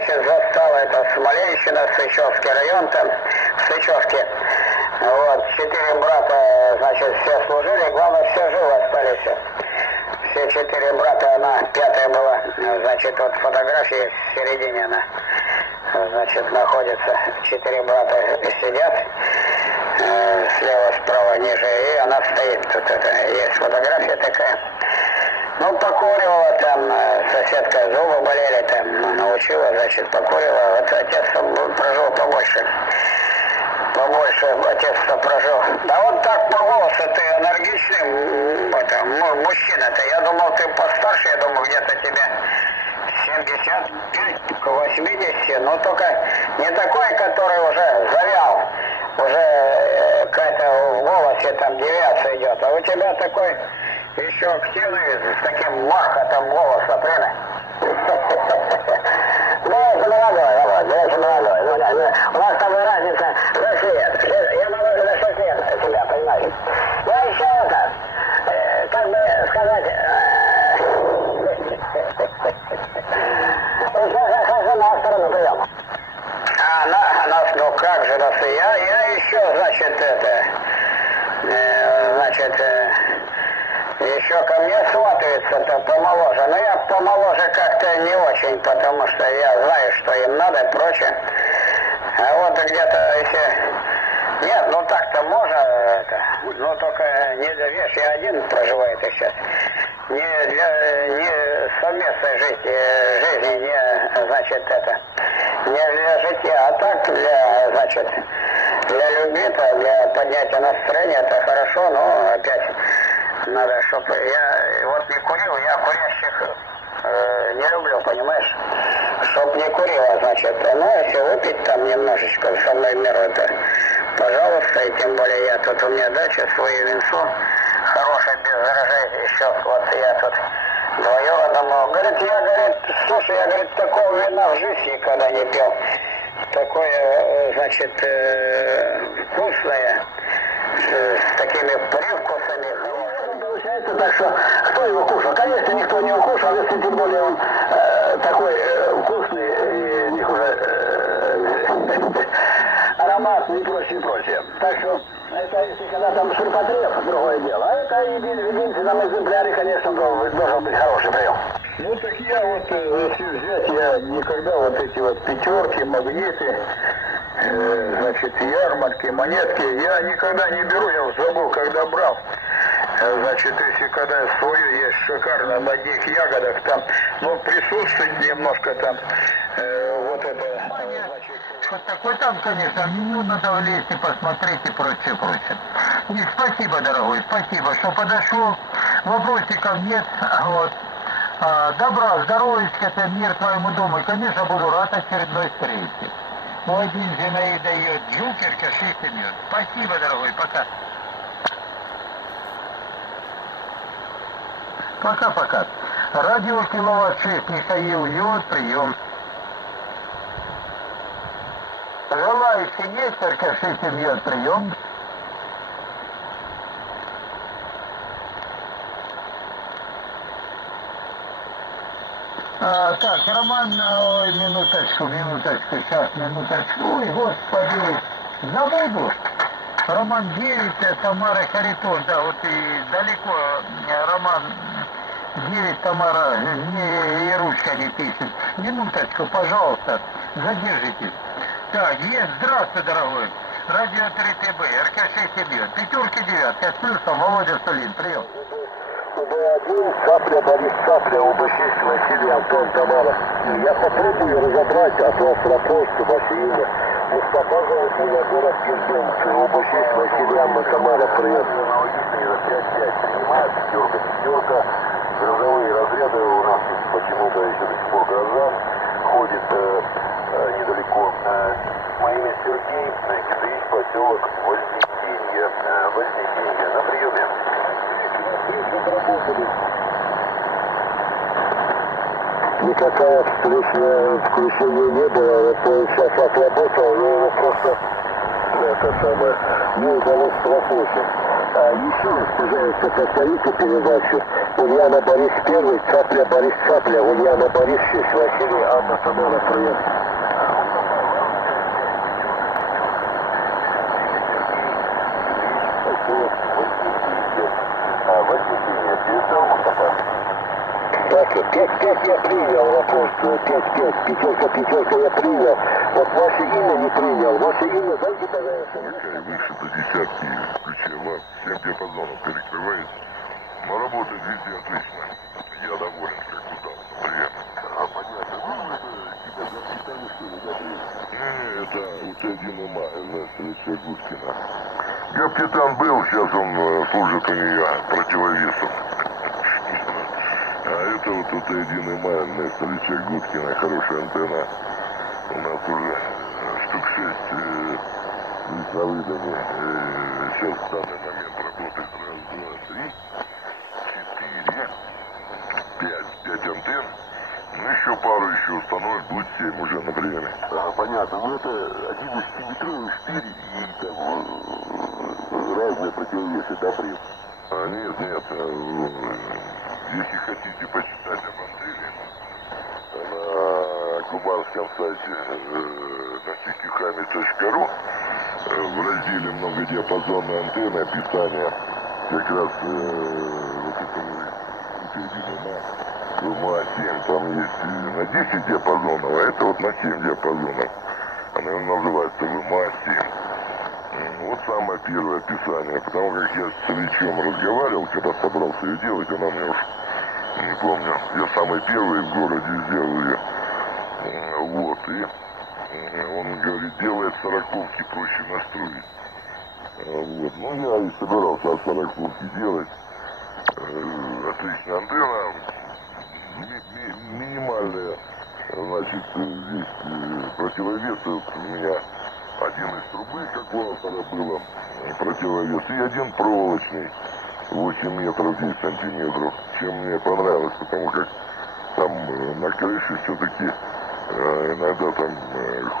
значит, застала это Смоленщина, Сычевский район, там, в Сычевке. Вот, 4 брата, значит, все служили, главное, все живы остались. Все 4 брата, она 5-я была, значит, вот фотографии в середине она, значит, находится. 4 брата сидят, слева, справа, ниже, и она стоит. Тут это, есть фотография такая. Ну, покуривала там, соседка, зубы болели, там, научила, значит, покуривала. Вот отец прожил побольше. Отец-то прожил. Да вот так по голосу ты энергичный, это, мужчина-то. Я думал, ты постарше, я думал, где-то тебе 75 к 80, но только не такой, который уже завял, уже какая-то в голосе там девиация идет, а у тебя такой еще активный, с таким мархотом голоса, правильно? Да, это молодой, Володя, это молодой. У нас с тобой разница за 6 лет. Я моложе за 6 лет тебя, понимаешь? Я еще это, как бы сказать, сейчас хожу на сторону приема. Нас, ну как же, нас, я еще, значит, это, значит, еще ко мне сватаются-то помоложе. Но я помоложе как-то не очень, потому что я знаю, что им надо и прочее. А вот где-то если... Нет, ну так-то можно, это, но только не для вещи. Я один проживаю сейчас. Не совместной жизни, не, значит, это, не для жития, а так для, значит, для любви-то, для поднятия настроения, это хорошо, но опять надо, чтобы я вот не курил, я курящих не люблю, понимаешь? Чтоб не курила, значит, ну, если выпить там немножечко со мной меру, это, пожалуйста, и тем более я тут, у меня дача, свою винцу, хорошая, без заражения, еще, вот я тут двоюродному, говорит, я, говорит, слушай, я, говорит, такого вина в жизни никогда не пил, такое, значит, вкусное, с такими привкусами. Получается так, что кто его кушал? Конечно, никто не его кушал, если тем более он такой вкусный и не хуже ароматный и прочее, и прочее. Так что это если когда там ширпотреб, другое дело. А это единственный там экземпляре, конечно, должен быть хороший прием. Ну так я вот, если взять, я никогда вот эти вот пятерки, магниты, значит, ярмарки, монетки, я никогда не беру, я уже забыл, когда брал. Значит, если когда свое есть шикарно на диких ягодах, там, ну, присутствует немножко там, вот это, значит... Вот такой там, конечно, меню надо влезть и посмотреть и прочее, прочее. И спасибо, дорогой, спасибо, что подошел. Вопросиков нет, вот. Добра, здоровечка, это мир твоему дому. И, конечно, буду рад очередной встрече. Один Зинаида дает джукер, каши семьет. Спасибо, дорогой, пока. Пока-пока. Радио Киловатт 6, Михаил Йод, прием. Желающий есть, каши семьет, прием. Так, Роман, ой, минуточку, сейчас, минуточку, ой, господи, забуду. Роман 9, Тамара Харитон, да, вот и далеко, Роман 9, Тамара, и ручка не пишет. Минуточку, пожалуйста, задержитесь. Так, есть, здравствуй, дорогой. Радио 3ТБ, РК6 бьет, пятерки, девятки, с плюсом, Володя Сулин, прием. УБ-1, Цапля, Борис Цапля, УБ-6, Василий, Антон, Тамара. Я попробую разобрать от вас вопрос ваше имя. Мустафа зовут меня, город Кирпенцы, УБ-6, Василий, Анна, Тамара, привет. Аналогичные 5-5 принимают, пятерка. Грузовые разряды у нас почему-то еще до сих пор гроза. Ходит недалеко. Мое имя Сергей, Кизыч, поселок Вознесенье. Вознесенье, на приеме. Никакая включения не было, вот сейчас отработал, но его просто это самое не удалось прослушать. Еще раз, пожалуйста, повторите передачу. Ульяна Борис 1, Цапля Борис Цапля, Ульяна Борис 6, Василий, Анна Тамара, проект. Так, 5-5 я принял вопрос, 5-5, пятерка я принял. Вот ваше имя не принял, ваше имя дайте, пожалуйста. Выше до десятки, включая вас, всем диапазонов перекрываете. Но работает везде отлично. Я доволен, как удался. Привет. Понятно. Вы тебя запитали, что ли, да, Не, это УТ-1 МА, Алексея Гудкина. Капитан был, сейчас он служит у нее противовесом. А это вот УТ-1 МА, Алексея Гудкина, хорошая антенна. У нас уже штук 6 на выдане. Сейчас в данный момент работает раз, два, три, 4, 5 антенн. Ну еще пару еще установят, будет 7 уже на время. Понятно, ну это 11-метровый штырь и там разные противовесы, да, при? Нет, если хотите почитать об антенне, на кубанском сайте nastikihami.ru в разделе многодиапазонная антенна, описание как раз вот этого ВМА-7, там есть на 10 диапазонов, а это вот на 7 диапазонов. Она называется ВМА-7. Вот самое первое описание, потому как я с Ильичем разговаривал, когда собрался ее делать, она мне уж, не помню, я самый первый в городе сделал ее. Вот, и он говорит, делает 40-ки, проще настроить. Вот, ну я и собирался от 40-ки делать. Отличная антенна, минимальная, значит, здесь противовес у меня один из трубы, как у автора было, противовес, и один проволочный, 8 метров 10 сантиметров, чем мне понравилось, потому как там на крыше все-таки иногда там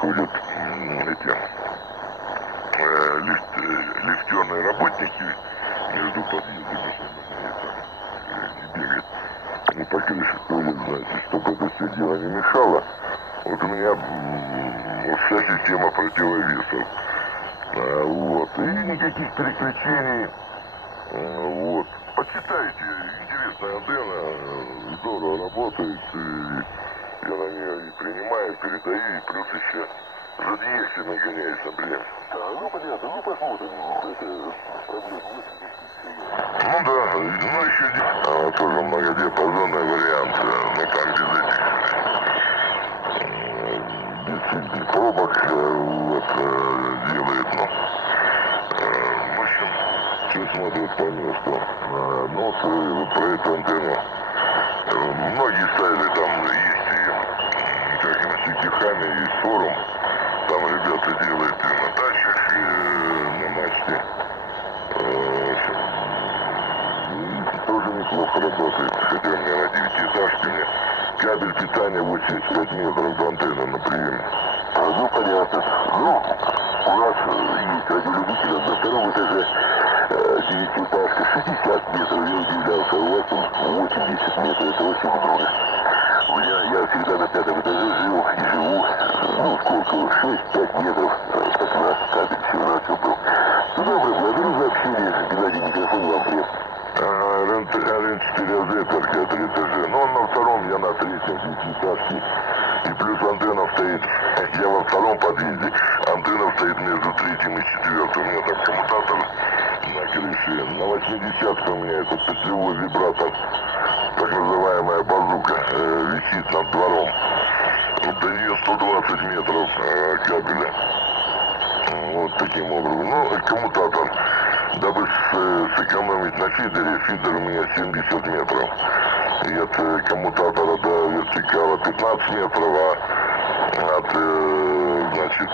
ходят эти лифтерные работники между подъездами, не бегают, не по крыше ходят, значит, чтобы это все дело не мешало. Вот у меня вся система противовесов. Вот. И никаких переключений. Вот. Почитайте, интересная антенна, здорово работает. И я на нее и принимаю, передаю, и плюс еще за диексами гоняюсь на время. Ну понятно, ну посмотрим. Это проблема есть. Ну да, ну еще тоже многодиапазонный вариант, но там без пробок вот, делает, ну, в общем, все смотрят по месту. Ну, вот про эту антенну многие ставили, там есть и, как на Насtikихами, есть форум, там ребята делают и на тачках, и на мачте. Тоже неплохо работает, хотя у меня на 9-этажке, у меня кабель питания 85 метров до антенны на приеме. Ну понятно. Ну, у нас есть радиолюбитель на втором этаже, 9-этажка, 60 метров, я удивлялся, у вас 80 метров, это очень много. Я всегда на 5-м этаже жил и живу, ну сколько, 6-5 метров, так у нас кабель всего-навсего был. Ну добрый, благодарю за общение, Геннадий, микрофон вам привет. РН4АЗ, только 3 этажа. Ну, он на втором, я на третьем, 9-этажке. И плюс антенна стоит, я во втором подъезде, антенна стоит между третьим и четвертым. У меня там коммутатор на крыше. На 80-ке у меня этот петлевой вибратор, так называемая базука, висит над двором. До нее 120 метров кабеля. Вот таким образом. Ну, коммутатор. Дабы сэкономить на фидере, фидер у меня 70 метров. И от коммутатора до вертикала 15 метров, а от, значит,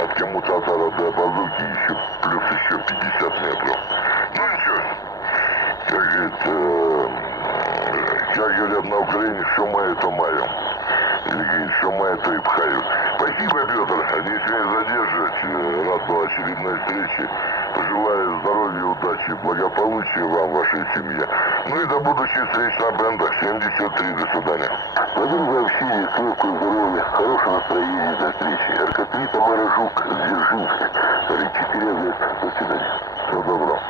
от коммутатора до базуки еще, плюс еще 50 метров. Ну ничего, как говорят на Украине, что маю, то маю. Или говорит, что маю, то и пхаю. Спасибо, Петр, не смею задерживать, рад был очередной встрече. Желаю здоровья, удачи, благополучия вам, вашей семье. Ну и до будущих встреч на бендах. 73. До свидания. Благодарю за общение, крепкого здоровья, хорошего настроения, до встречи. РК-3, Тамара Жук, Дзержинск. 4 лет. До свидания. Всего доброго.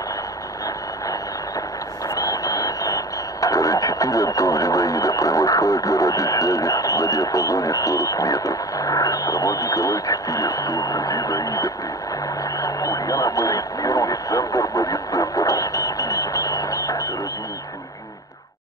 4 Антон Зинаида. Приглашаю для радиосвязи на диапазоне 40 метров. Роман Николаевич 4, Антон 1.